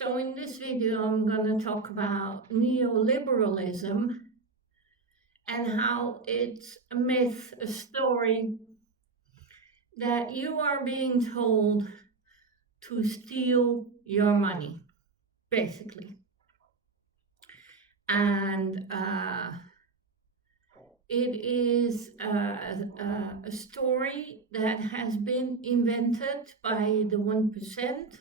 So in this video, I'm going to talk about neoliberalism and how it's a myth, a story that you are being told to steal your money, basically. And it is a story that has been invented by the 1%,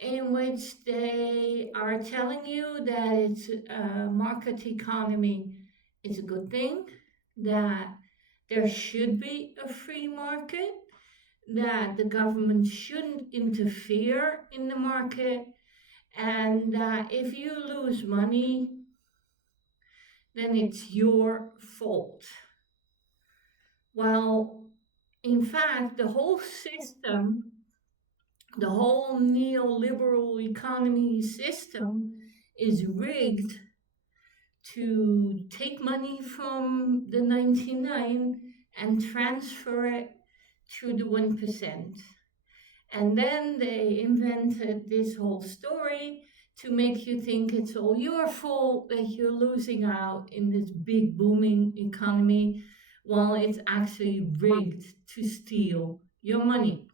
in which they are telling you that it's a market economy is a good thing, that there should be a free market, that the government shouldn't interfere in the market, and that if you lose money, then it's your fault. Well, in fact, the whole system, the whole neoliberal economy system is rigged to take money from the 99 and transfer it to the 1%. And then they invented this whole story to make you think it's all your fault that you're losing out in this big booming economy, while it's actually rigged to steal your money.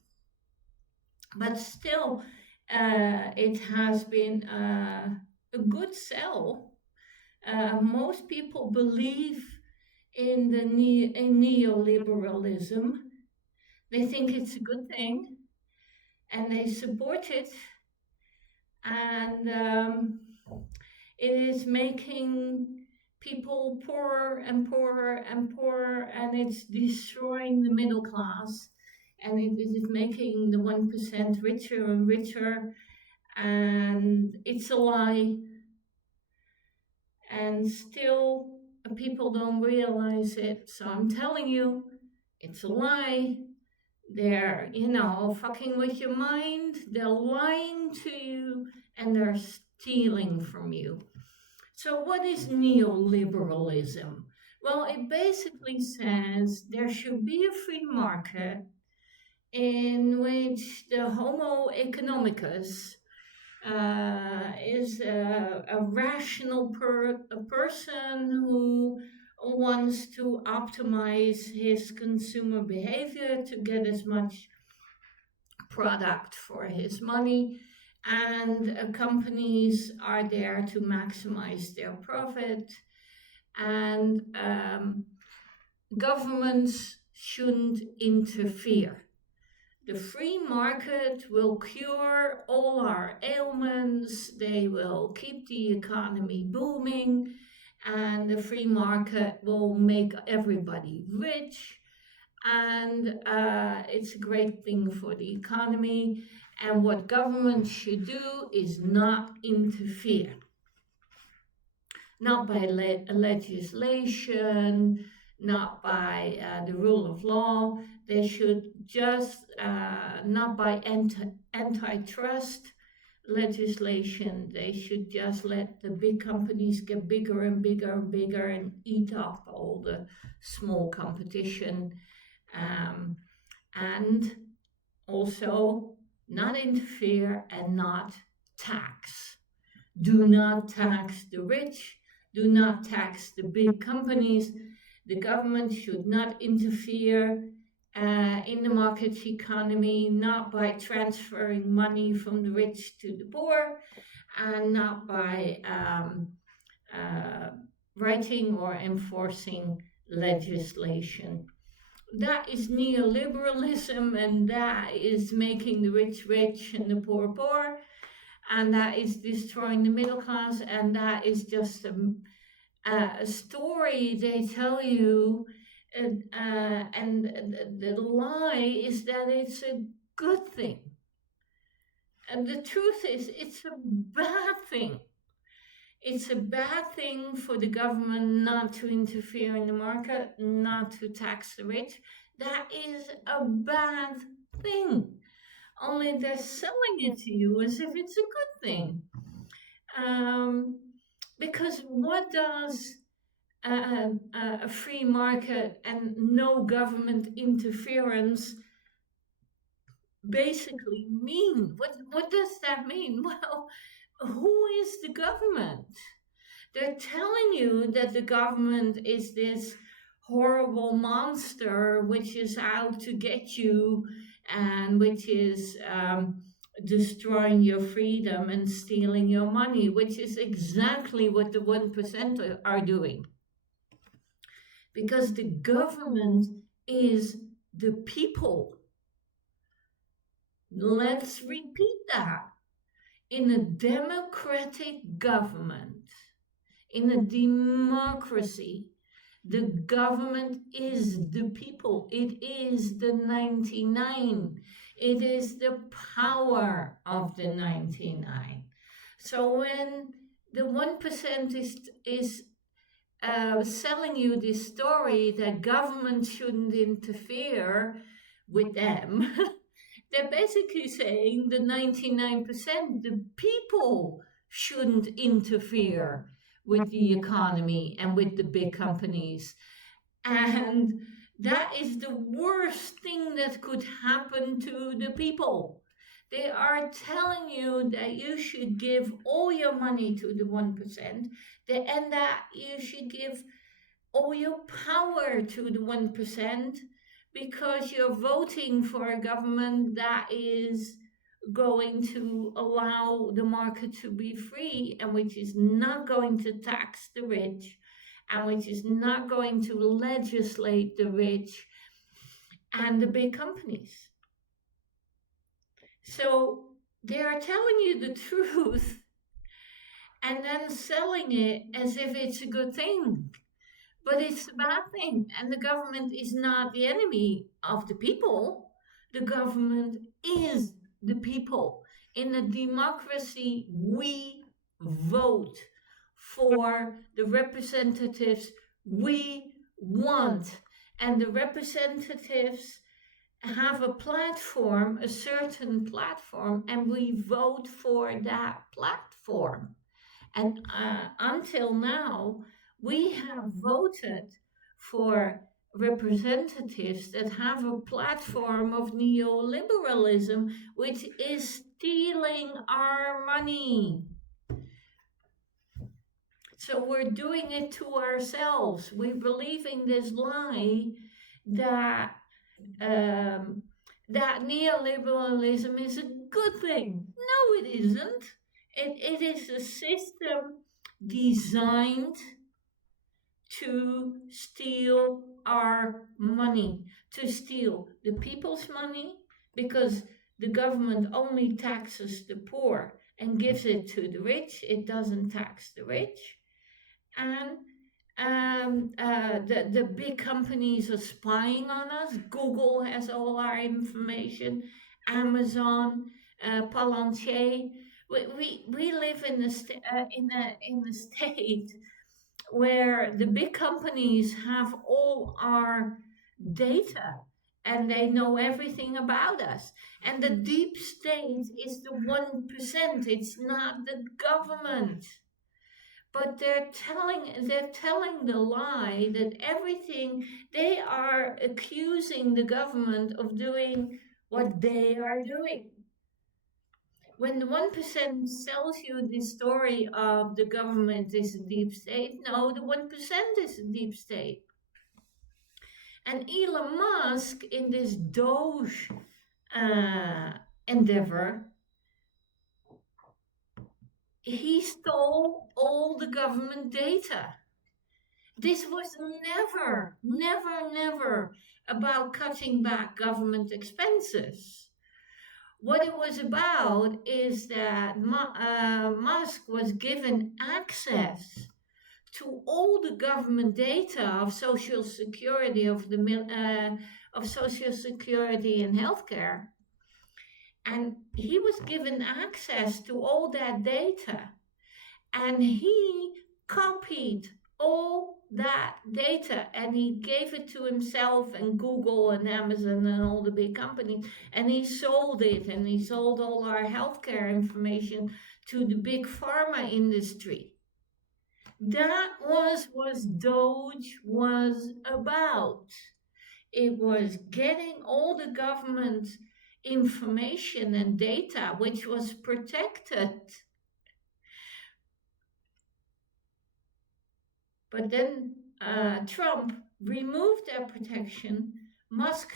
But still, it has been a good sell. Most people believe in the neoliberalism. They think it's a good thing, and they support it. And it is making people poorer and poorer and poorer, and it's destroying the middle class. And it is making the 1% richer and richer, and it's a lie. And still, people don't realize it. So I'm telling you, it's a lie. They're, fucking with your mind. They're lying to you, and they're stealing from you. So what is neoliberalism? Well, it basically says there should be a free market in which the Homo economicus is a rational person who wants to optimize his consumer behavior to get as much product for his money, and companies are there to maximize their profit, and governments shouldn't interfere. The free market will cure all our ailments, they will keep the economy booming, and the free market will make everybody rich, and it's a great thing for the economy. And what government should do is not interfere. Not by legislation, not by the rule of law. They should just, not by antitrust legislation, they should just let the big companies get bigger and bigger and bigger and eat up all the small competition. And also not interfere and not tax. Do not tax the rich. Do not tax the big companies. The government should not interfere in the market economy, not by transferring money from the rich to the poor, and not by writing or enforcing legislation. That is neoliberalism, and that is making the rich rich and the poor poor, and that is destroying the middle class, and that is just a story they tell you, and the lie is that it's a good thing. And the truth is, it's a bad thing. It's a bad thing for the government not to interfere in the market, not to tax the rich. That is a bad thing. Only they're selling it to you as if it's a good thing. Because what does a free market and no government interference basically mean? What does that mean? Well, who is the government? They're telling you that the government is this horrible monster which is out to get you and which is destroying your freedom and stealing your money, which is exactly what the 1% are doing. Because the government is the people. Let's repeat that. In a democratic government, in a democracy, the government is the people. It is the 99. It is the power of the 99. So when the 1% is selling you this story that government shouldn't interfere with them, they're basically saying the 99%, the people shouldn't interfere with the economy and with the big companies. And that is the worst thing that could happen to the people. They are telling you that you should give all your money to the 1%, and that you should give all your power to the 1% because you're voting for a government that is going to allow the market to be free and which is not going to tax the rich and which is not going to legislate the rich and the big companies. So they are telling you the truth and then selling it as if it's a good thing. But it's a bad thing. And the government is not the enemy of the people. The government is the people. In a democracy, we vote for the representatives we want. And the representatives have a platform, a certain platform, and we vote for that platform. And until now, we have voted for representatives that have a platform of neoliberalism, which is stealing our money. So we're doing it to ourselves. We're believing this lie that that neoliberalism is a good thing. No, it isn't. It is a system designed to steal our money, to steal the people's money, because the government only taxes the poor and gives it to the rich. It doesn't tax the rich. And the big companies are spying on us. Google has all our information, Amazon, Palantir. We live in a state where the big companies have all our data and they know everything about us. And the deep state is the 1%. It's not the government. But they're telling the lie that everything, they are accusing the government of doing what they are doing. When the 1% sells you the story of the government is a deep state, no, the 1% is a deep state. And Elon Musk, in this Doge endeavor, he stole all the government data. This was never about cutting back government expenses. What it was about is that Musk was given access to all the government data of Social Security, of Social Security and healthcare, and he was given access to all that data, and he copied all that data and he gave it to himself and Google and Amazon and all the big companies, and he sold it, and he sold all our healthcare information to the big pharma industry. That was what Doge was about. It was getting all the government information and data which was protected. But then Trump removed that protection. Musk,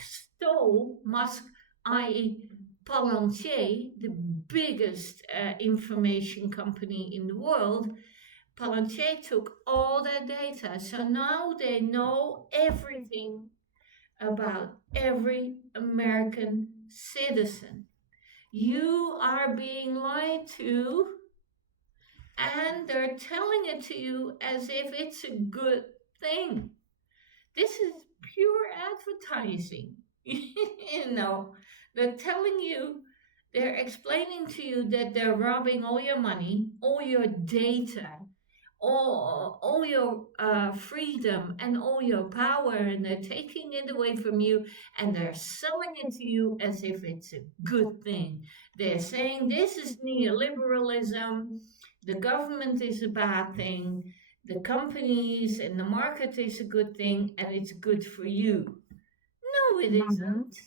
i.e., Palantir, the biggest information company in the world, Palantir took all that data. So now they know everything about every American citizen. You are being lied to, and they're telling it to you as if it's a good thing. This is pure advertising. You know, they're telling you, they're explaining to you that they're robbing all your money, all your data, all your freedom and all your power, and they're taking it away from you, and they're selling it to you as if it's a good thing. They're saying this is neoliberalism, the government is a bad thing, the companies and the market is a good thing, and it's good for you. No, it isn't.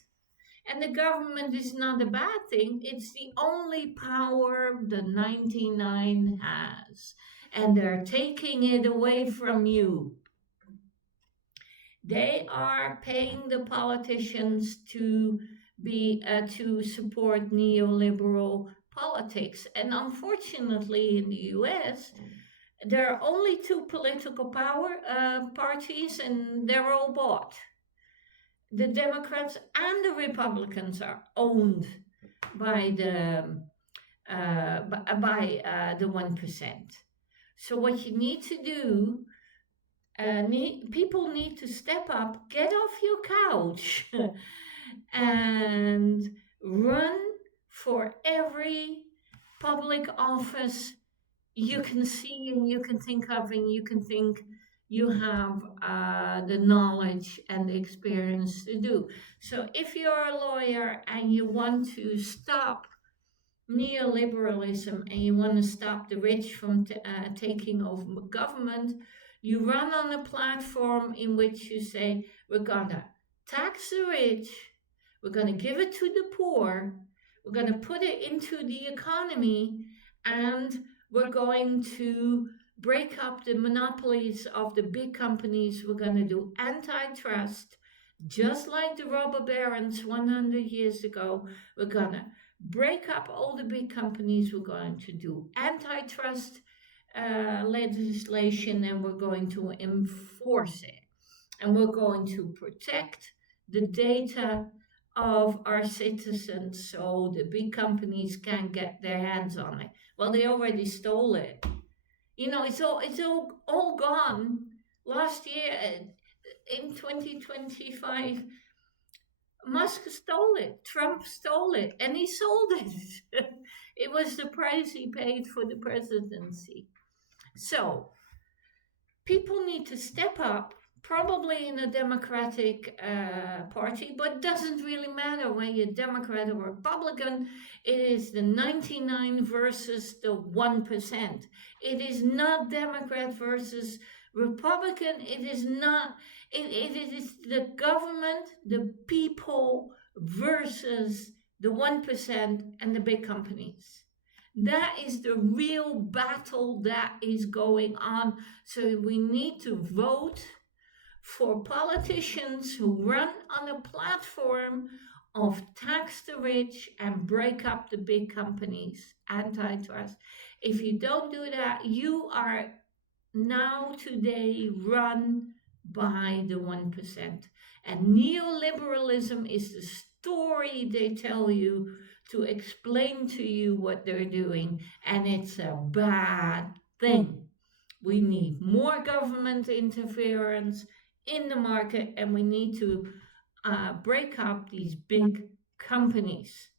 And the government is not a bad thing. It's the only power the 99 has. And they're taking it away from you. They are paying the politicians to support neoliberal politics. And unfortunately, in the US, there are only two political parties, and they're all bought. The Democrats and the Republicans are owned by the 1%. So what you need to do, people need to step up, get off your couch, and run for every public office you can see and you can think of, and you can think you have the knowledge and the experience to do. So if you're a lawyer and you want to stop neoliberalism and you want to stop the rich from taking over government, you run on a platform in which you say, we're going to tax the rich, we're going to give it to the poor, we're going to put it into the economy, and we're going to break up the monopolies of the big companies. We're going to do antitrust, just like the robber barons 100 years ago. We're going to break up all the big companies. We're going to do antitrust legislation, and we're going to enforce it. And we're going to protect the data of our citizens so the big companies can't get their hands on it. Well, they already stole it. You know, it's all gone. Last year, in 2025, Musk stole it, Trump stole it, and he sold it. It was the price he paid for the presidency. So, people need to step up, probably in a Democratic Party, but it doesn't really matter whether you're Democrat or Republican. It is the 99 versus the 1%. It is not Democrat versus Republican. It is not, it is the government, the people versus the 1% and the big companies. That is the real battle that is going on. So we need to vote for politicians who run on a platform of tax the rich and break up the big companies, antitrust. If you don't do that, you are now today run by the 1%. And neoliberalism is the story they tell you to explain to you what they're doing, and it's a bad thing. We need more government interference in the market, and we need to break up these big companies.